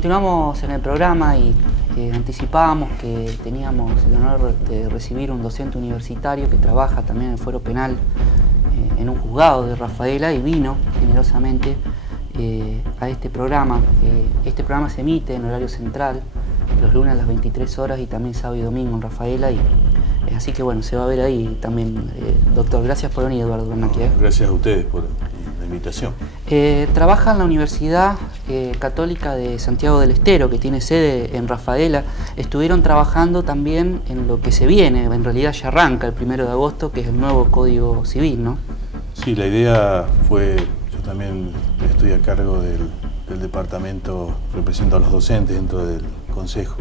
continuamos en el programa y anticipábamos que teníamos el honor de recibir un docente universitario que trabaja también en el fuero penal en un juzgado de Rafaela y vino generosamente a este programa. Este programa se emite en horario central los lunes a las 23 horas y también sábado y domingo en Rafaela. Así que bueno, se va a ver ahí también. Doctor, gracias por venir, Eduardo Bernacchi. Gracias a ustedes por la invitación. Trabaja en la Universidad Católica de Santiago del Estero, que tiene sede en Rafaela. Estuvieron trabajando también en lo que se viene, en realidad ya arranca el 1 de agosto, que es el nuevo Código Civil, ¿no? Sí, la idea fue, yo también estoy a cargo del departamento, represento a los docentes dentro del consejo,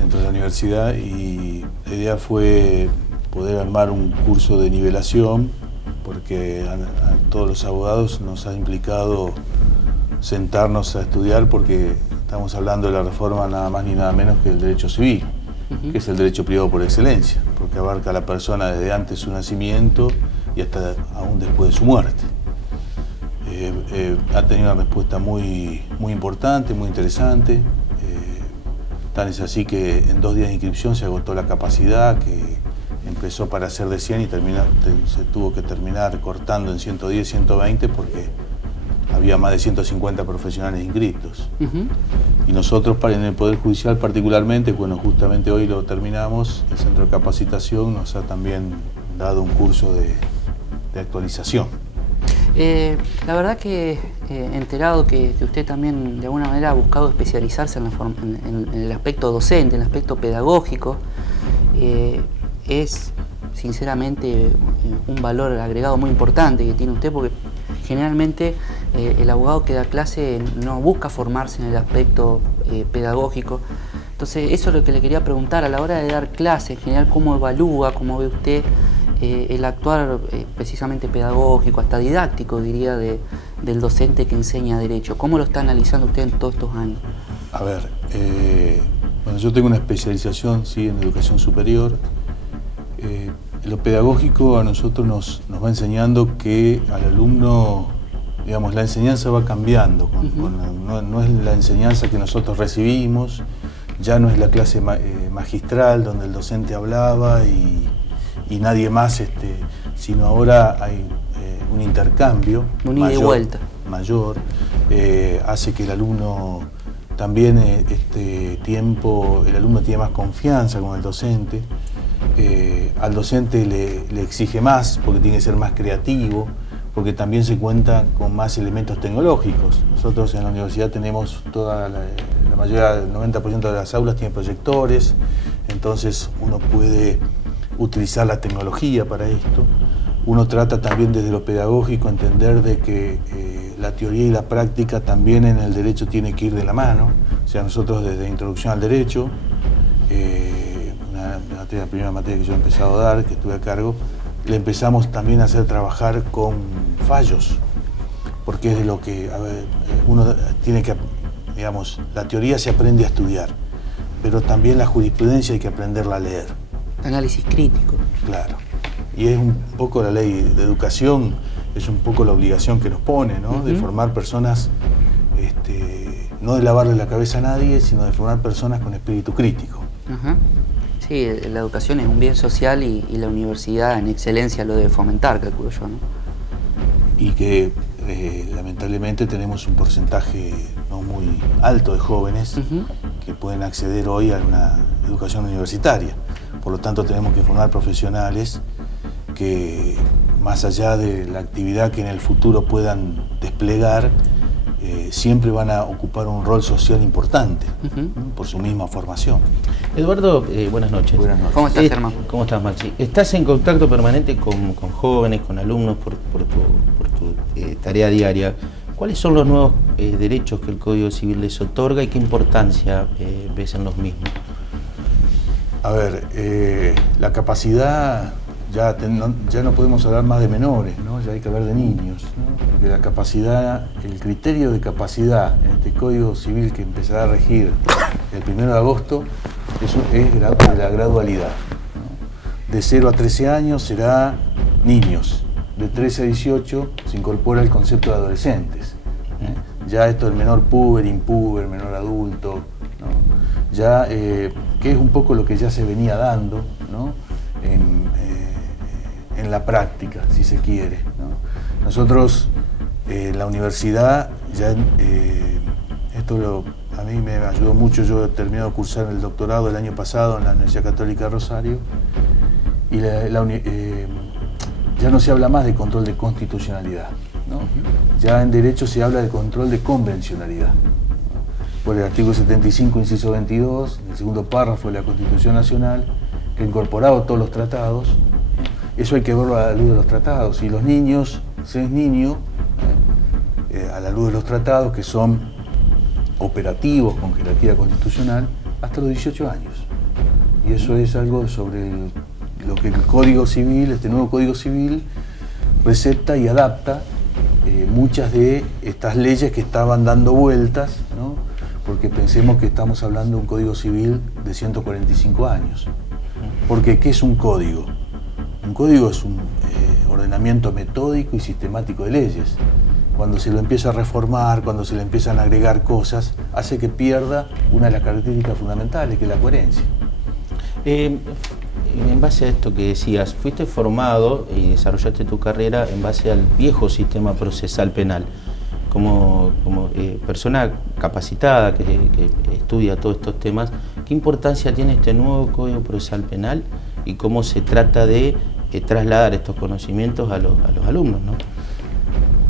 dentro de la universidad, y la idea fue poder armar un curso de nivelación, porque a todos los abogados nos ha implicado sentarnos a estudiar, porque estamos hablando de la reforma nada más ni nada menos que del derecho civil, que es el derecho privado por excelencia, porque abarca a la persona desde antes de su nacimiento y hasta aún después de su muerte. Ha tenido una respuesta muy importante, muy interesante. Tan es así que en 2 días de inscripción se agotó la capacidad, que empezó para ser de 100 y se tuvo que terminar cortando en 110, 120 porque había más de 150 profesionales inscritos. Y nosotros en el Poder Judicial particularmente, bueno, justamente hoy lo terminamos, el Centro de Capacitación nos ha también dado un curso de actualización. La verdad que enterado que usted también de alguna manera ha buscado especializarse en el aspecto docente, en el aspecto pedagógico, es sinceramente un valor agregado muy importante que tiene usted, porque generalmente el abogado que da clase no busca formarse en el aspecto pedagógico. Entonces eso es lo que le quería preguntar, a la hora de dar clase, en general, ¿cómo evalúa, cómo ve usted el actuar precisamente pedagógico, hasta didáctico, diría, del docente que enseña Derecho? ¿Cómo lo está analizando usted en todos estos años? A ver, bueno, yo tengo una especialización, sí, en educación superior. Lo pedagógico a nosotros nos va enseñando que al alumno, digamos, la enseñanza va cambiando. No es la enseñanza que nosotros recibimos, ya no es la clase magistral donde el docente hablaba y nadie más, sino ahora hay un intercambio ida y vuelta mayor, hace que el alumno también el alumno tiene más confianza con el docente, al docente le exige más porque tiene que ser más creativo, porque también se cuenta con más elementos tecnológicos. Nosotros en la universidad tenemos la mayoría, el 90% de las aulas tiene proyectores, entonces uno puede utilizar la tecnología para esto. Uno trata también desde lo pedagógico entender de que la teoría y la práctica también en el derecho tiene que ir de la mano. O sea, nosotros desde Introducción al Derecho, la primera materia que yo he empezado a dar, que estuve a cargo, le empezamos también a hacer trabajar con fallos, porque es de lo que uno tiene que, digamos, la teoría se aprende a estudiar, pero también la jurisprudencia hay que aprenderla a leer. Análisis crítico. Claro. Y es un poco la ley de educación, es un poco la obligación que nos pone, ¿no? De formar personas, no de lavarle la cabeza a nadie, sino de formar personas con espíritu crítico. Sí, la educación es un bien social y la universidad en excelencia lo debe fomentar, calculo yo, ¿no? Y que lamentablemente tenemos un porcentaje no muy alto de jóvenes que pueden acceder hoy a una educación universitaria. Por lo tanto, tenemos que formar profesionales que, más allá de la actividad que en el futuro puedan desplegar, siempre van a ocupar un rol social importante por su misma formación. Eduardo, buenas noches. Buenas noches. ¿Cómo estás, Germán? ¿Cómo estás, Maxi? Estás en contacto permanente con jóvenes, con alumnos por tu tarea diaria. ¿Cuáles son los nuevos derechos que el Código Civil les otorga y qué importancia ves en los mismos? A ver, la capacidad, ya no podemos hablar más de menores, ¿no? Ya hay que hablar de niños, ¿no? Porque la capacidad, el criterio de capacidad en este Código Civil que empezará a regir el 1 de agosto es la gradualidad, ¿no? De 0 a 13 años será niños, de 13 a 18 se incorpora el concepto de adolescentes, ya esto del menor puber, impúber, menor adulto, ¿no? Ya, que es un poco lo que ya se venía dando, ¿no? En la práctica, si se quiere, ¿no? Nosotros, en la universidad, ya a mí me ayudó mucho. Yo he terminado de cursar el doctorado el año pasado en la Universidad Católica de Rosario, y ya no se habla más de control de constitucionalidad, ¿no? Ya en derecho se habla de control de convencionalidad. Por el artículo 75, inciso 22, el segundo párrafo de la Constitución Nacional, que ha incorporado todos los tratados. Eso hay que verlo a la luz de los tratados. Y los niños, se es niño, a la luz de los tratados, que son operativos con jerarquía constitucional, hasta los 18 años. Y eso es algo sobre lo que el Código Civil, este nuevo Código Civil, receta y adapta muchas de estas leyes que estaban dando vueltas, ¿no? Porque pensemos que estamos hablando de un Código Civil de 145 años. Porque, ¿qué es un código? Un código es un ordenamiento metódico y sistemático de leyes. Cuando se lo empieza a reformar, cuando se le empiezan a agregar cosas, hace que pierda una de las características fundamentales, que es la coherencia. En base a esto que decías, fuiste formado y desarrollaste tu carrera en base al viejo sistema procesal penal. Como persona capacitada que estudia todos estos temas, ¿qué importancia tiene este nuevo Código Procesal Penal y cómo se trata de trasladar estos conocimientos a los alumnos, ¿no?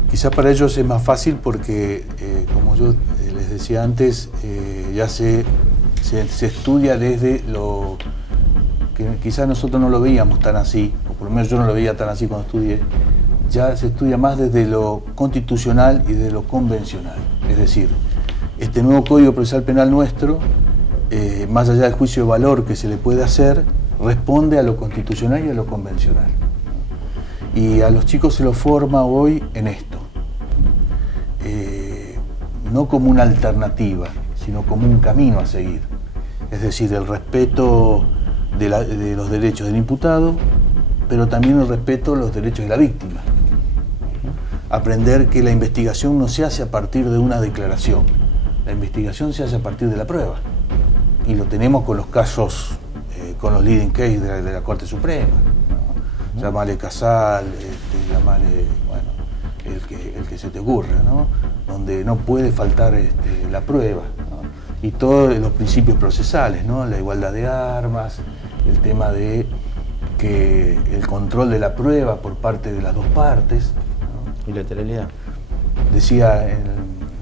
Quizás para ellos es más fácil porque, como yo les decía antes, ya se estudia desde lo que quizás nosotros no lo veíamos tan así, o por lo menos yo no lo veía tan así cuando estudié. Ya se estudia más desde lo constitucional y de lo convencional. Es decir, este nuevo Código Procesal Penal nuestro, más allá del juicio de valor que se le puede hacer, responde a lo constitucional y a lo convencional. Y a los chicos se los forma hoy en esto. No como una alternativa, sino como un camino a seguir. Es decir, el respeto de los derechos del imputado, pero también el respeto a los derechos de la víctima. Aprender que la investigación no se hace a partir de una declaración, la investigación se hace a partir de la prueba. Y lo tenemos con los casos, con los leading case de la Corte Suprema, ¿no? Llámale Casal, llámale, bueno, el que se te ocurra, ¿no? Donde no puede faltar la prueba, ¿no? Y todos los principios procesales, ¿no? La igualdad de armas, el tema de que el control de la prueba por parte de las dos partes, ¿no? Bilateralidad. Decía en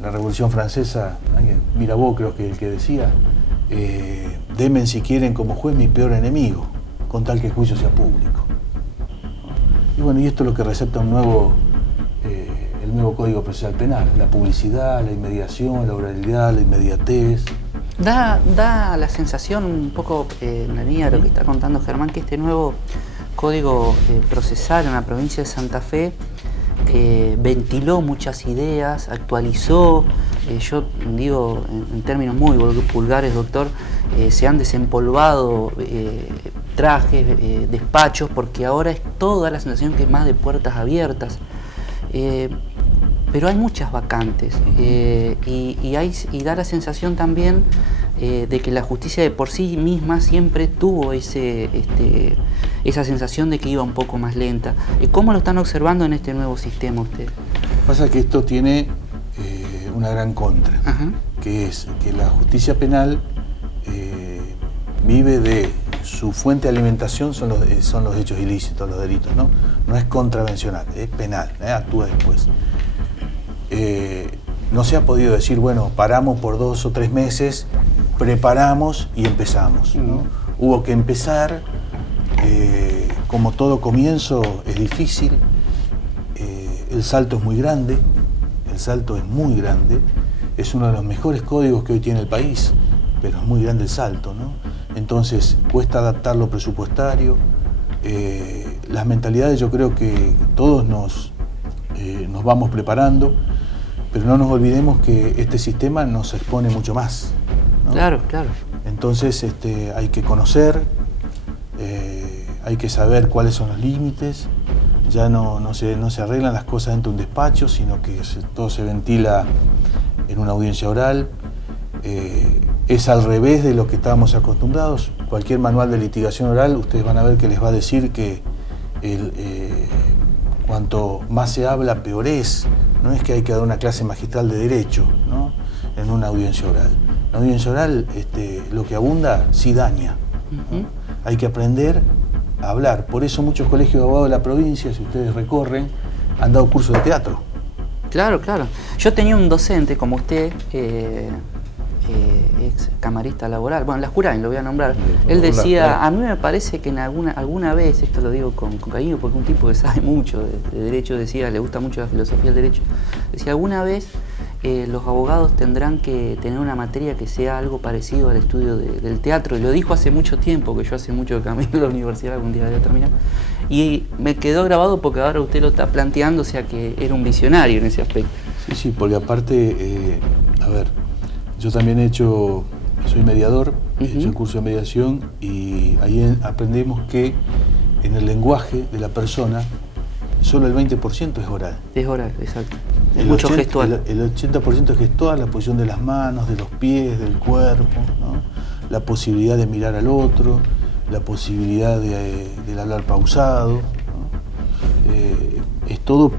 la Revolución Francesa, Mirabeau creo que el que decía, denme si quieren como juez mi peor enemigo, con tal que el juicio sea público. Y bueno, y esto es lo que receta el nuevo Código Procesal Penal, la publicidad, la inmediación, la oralidad, la inmediatez. Da la sensación un poco, en la línea de lo que está contando Germán, que este nuevo Código Procesal en la provincia de Santa Fe ventiló muchas ideas, actualizó, yo digo en términos muy vulgares, doctor, se han desempolvado trajes, despachos, porque ahora es toda la sensación que es más de puertas abiertas. Pero hay muchas vacantes y da la sensación también de que la justicia de por sí misma siempre tuvo esa sensación de que iba un poco más lenta. ¿Cómo lo están observando en este nuevo sistema usted? Pasa que esto tiene una gran contra, que es que la justicia penal vive de su fuente de alimentación, son los hechos ilícitos, los delitos, ¿no? No es contravencional, es penal, actúa después. No se ha podido decir, bueno, paramos por 2 o 3 meses, preparamos y empezamos, ¿no? Hubo que empezar, como todo comienzo es difícil, el salto es muy grande, es uno de los mejores códigos que hoy tiene el país, pero es muy grande el salto, ¿no? Entonces cuesta adaptar lo presupuestario, las mentalidades yo creo que todos nos vamos preparando, pero no nos olvidemos que este sistema nos expone mucho más, ¿no? Claro. Entonces hay que conocer, hay que saber cuáles son los límites, ya no se arreglan las cosas dentro de un despacho, sino que todo se ventila en una audiencia oral. Es al revés de lo que estábamos acostumbrados. Cualquier manual de litigación oral, ustedes van a ver que les va a decir que cuanto más se habla, peor es. No es que hay que dar una clase magistral de derecho, ¿no?, en una audiencia oral. En una audiencia oral, lo que abunda sí daña, ¿no? Hay que aprender a hablar. Por eso muchos colegios de abogados de la provincia, si ustedes recorren, han dado cursos de teatro. Claro, claro. Yo tenía un docente como usted, ex camarista laboral, bueno, la Jurain lo voy a nombrar. Él decía, a mí me parece que en alguna vez, esto lo digo con cariño porque un tipo que sabe mucho de derecho, decía, le gusta mucho la filosofía del derecho, decía, alguna vez los abogados tendrán que tener una materia que sea algo parecido al estudio del teatro, y lo dijo hace mucho tiempo, que yo hace mucho que camino a la universidad, algún día voy a terminar, y me quedó grabado porque ahora usted lo está planteando, o sea que era un visionario en ese aspecto. Sí, porque aparte, a ver, yo también soy mediador, he hecho el curso de mediación, y ahí aprendemos que en el lenguaje de la persona solo el 20% es oral. Es oral, exacto. Es mucho gestual. El 80% es gestual, la posición de las manos, de los pies, del cuerpo, ¿no? La posibilidad de mirar al otro, la posibilidad del hablar pausado, ¿no? Es todo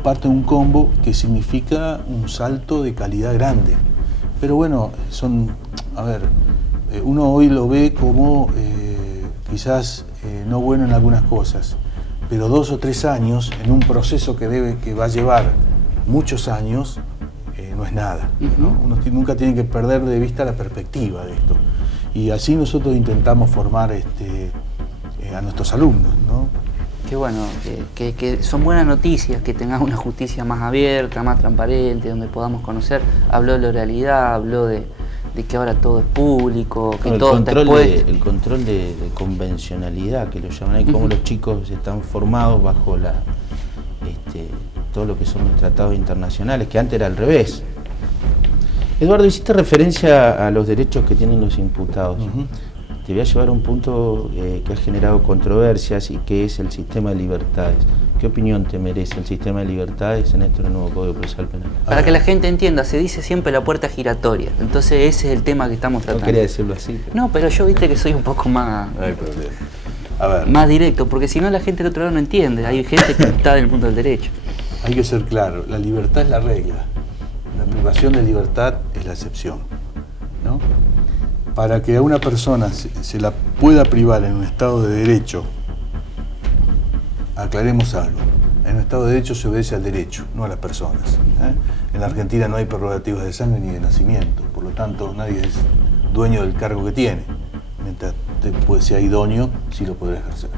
parte de un combo que significa un salto de calidad grande. Pero bueno, uno hoy lo ve como quizás no bueno en algunas cosas, pero 2 o 3 años en un proceso que va a llevar muchos años, no es nada, ¿no? Uno nunca tiene que perder de vista la perspectiva de esto. Y así nosotros intentamos formar a nuestros alumnos, ¿no? Qué bueno, que son buenas noticias, que tengamos una justicia más abierta, más transparente, donde podamos conocer. Habló de la oralidad, habló de que ahora todo es público, que todo está expuesto. El control de convencionalidad, que lo llaman ahí, cómo los chicos están formados bajo todo lo que son los tratados internacionales, que antes era al revés. Eduardo, hiciste referencia a los derechos que tienen los imputados. Te voy a llevar a un punto que ha generado controversias, y que es el sistema de libertades. ¿Qué opinión te merece el sistema de libertades en este nuevo Código Procesal Penal? Para que la gente entienda, se dice siempre la puerta giratoria. Entonces ese es el tema que estamos tratando. No quería decirlo así. No, pero yo viste que soy un poco más... No hay problema. A ver, más directo, porque si no la gente del otro lado no entiende. Hay gente que está en el punto del derecho. hay que ser claro, la libertad es la regla. La privación de libertad es la excepción, ¿no? Para que a una persona se la pueda privar en un Estado de Derecho, aclaremos algo, en un Estado de Derecho se obedece al derecho, no a las personas, ¿eh? En la Argentina no hay prerrogativas de sangre ni de nacimiento, por lo tanto nadie es dueño del cargo que tiene. Mientras sea idóneo, sí lo podrá ejercer.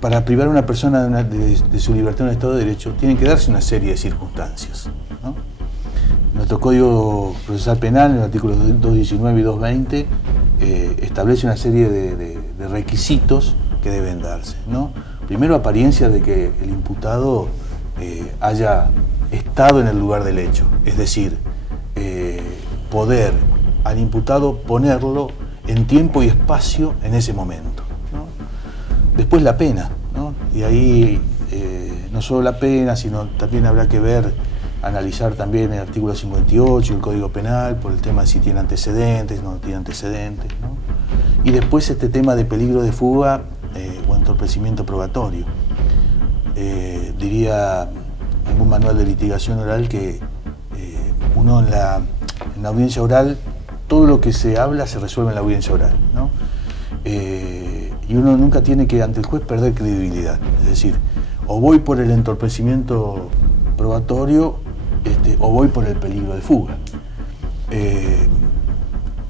Para privar a una persona de su libertad en un Estado de Derecho, tienen que darse una serie de circunstancias, ¿no? Nuestro Código Procesal Penal, en el artículo 219 y 220, establece una serie de requisitos que deben darse, ¿no? Primero, apariencia de que el imputado haya estado en el lugar del hecho, es decir, poder al imputado ponerlo en tiempo y espacio en ese momento, ¿no? Después la pena, ¿no? Y ahí no solo la pena, sino también habrá que analizar también el artículo 58 del Código Penal por el tema de si tiene antecedentes, no tiene antecedentes, ¿no? Y después este tema de peligro de fuga o entorpecimiento probatorio. Diría algún manual de litigación oral que uno en la audiencia oral, todo lo que se habla se resuelve en la audiencia oral, ¿no? Y uno nunca tiene que ante el juez perder credibilidad, es decir, o voy por el entorpecimiento probatorio o voy por el peligro de fuga.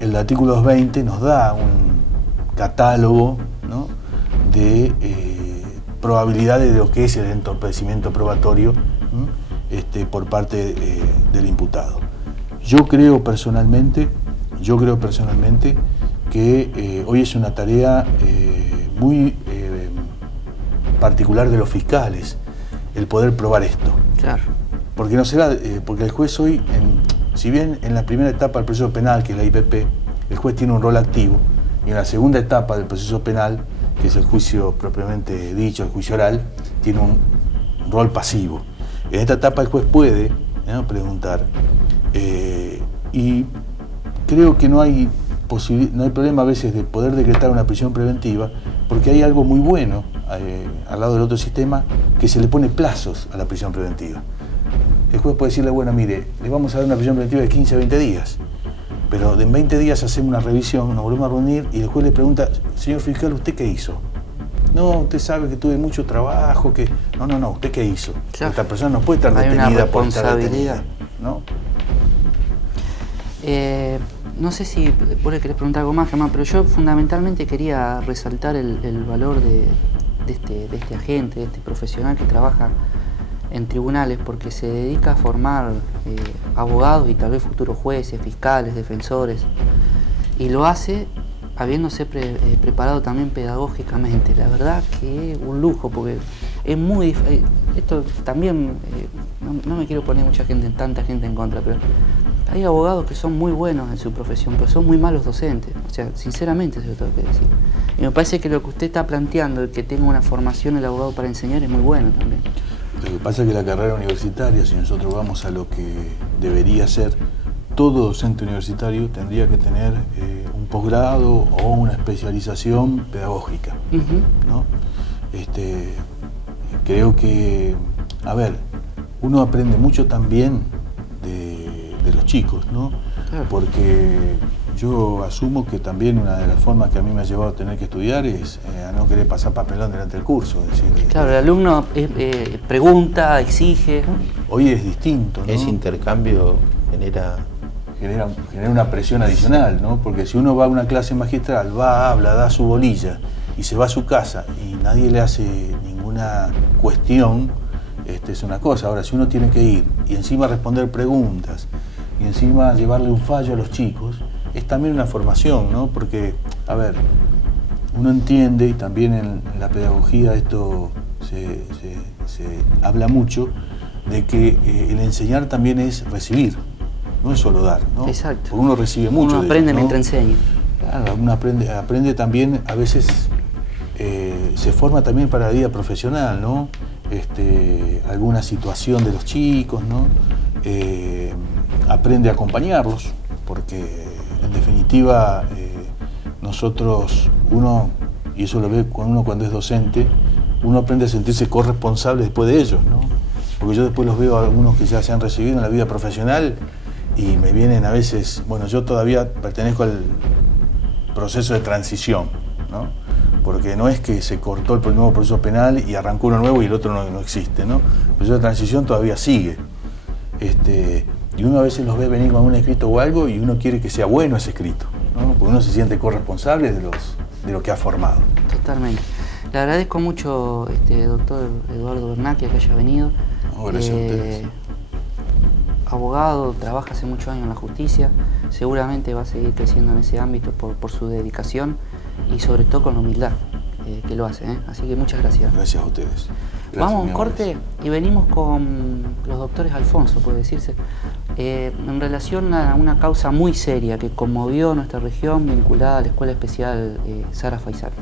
El artículo 220 nos da un catálogo, ¿no?, de probabilidades de lo que es el entorpecimiento probatorio por parte del imputado. Yo creo personalmente que hoy es una tarea muy particular de los fiscales el poder probar esto. Claro. Porque no será, porque el juez hoy, si bien en la primera etapa del proceso penal, que es la IPP, el juez tiene un rol activo, y en la segunda etapa del proceso penal, que es el juicio propiamente dicho, el juicio oral, tiene un rol pasivo. En esta etapa el juez puede ¿no? Preguntar. Y creo que no hay problema a veces de poder decretar una prisión preventiva, porque hay algo muy bueno al lado del otro sistema, que se le pone plazos a la prisión preventiva. El juez puede decirle, bueno, mire, le vamos a dar una prisión preventiva de 15 a 20 días, pero en 20 días hacemos una revisión, nos volvemos a reunir y el juez le pregunta, señor fiscal, ¿usted qué hizo? No, usted sabe que tuve mucho trabajo, que... No, ¿usted qué hizo? Claro. Esta persona no puede estar detenida por estar detenida, ¿no? No sé si vos le querés preguntar algo más, Germán, pero yo fundamentalmente quería resaltar el valor de este agente, de este profesional que trabaja en tribunales, porque se dedica a formar abogados y tal vez futuros jueces, fiscales, defensores, y lo hace habiéndose preparado también pedagógicamente. La verdad que es un lujo, porque es muy difícil. Esto también, no me quiero poner tanta gente en contra, pero hay abogados que son muy buenos en su profesión, pero son muy malos docentes. O sea, sinceramente se lo tengo que decir. Y me parece que lo que usted está planteando, el que tenga una formación el abogado para enseñar, es muy bueno también. Lo que pasa es que la carrera universitaria, si nosotros vamos a lo que debería ser, todo docente universitario tendría que tener un posgrado o una especialización pedagógica, ¿no? Creo que, a ver, uno aprende mucho también de los chicos, ¿no? Claro. Porque yo asumo que también una de las formas que a mí me ha llevado a tener que estudiar es a no querer pasar papelón delante del curso. Es decir, claro, el alumno pregunta, exige. Hoy es distinto, ¿no? Ese intercambio genera una presión adicional, ¿no? Porque si uno va a una clase magistral, habla, da su bolilla y se va a su casa y nadie le hace ninguna cuestión, es una cosa. Ahora, si uno tiene que ir y encima responder preguntas y encima llevarle un fallo a los chicos, es también una formación, ¿no? Porque, a ver, uno entiende, y también en la pedagogía esto se habla mucho, de que el enseñar también es recibir, no es solo dar, ¿no? Exacto. Porque uno recibe mucho. Uno aprende de eso, ¿no? mientras enseña. Claro, uno aprende también, a veces se forma también para la vida profesional, ¿no? Alguna situación de los chicos, ¿no? Aprende a acompañarlos, porque en definitiva nosotros, y eso lo ve uno cuando es docente, uno aprende a sentirse corresponsable después de ellos, ¿no? Porque yo después los veo a algunos que ya se han recibido en la vida profesional y me vienen a veces, bueno, yo todavía pertenezco al proceso de transición, ¿no? Porque no es que se cortó el nuevo proceso penal y arrancó uno nuevo y el otro no existe, ¿no? El proceso de transición todavía sigue. Y uno a veces los ve venir con un escrito o algo y uno quiere que sea bueno ese escrito, ¿no? Porque uno se siente corresponsable de lo que ha formado. Totalmente. Le agradezco mucho, doctor Eduardo Bernacchia, que haya venido. Gracias a ustedes. Abogado, trabaja hace muchos años en la justicia, seguramente va a seguir creciendo en ese ámbito por su dedicación y sobre todo con la humildad que lo hace, ¿eh? Así que muchas gracias. Gracias a ustedes. Gracias, vamos a un corte y venimos con los doctores Alfonso, puede decirse, en relación a una causa muy seria que conmovió nuestra región vinculada a la Escuela Especial Sara Faisal.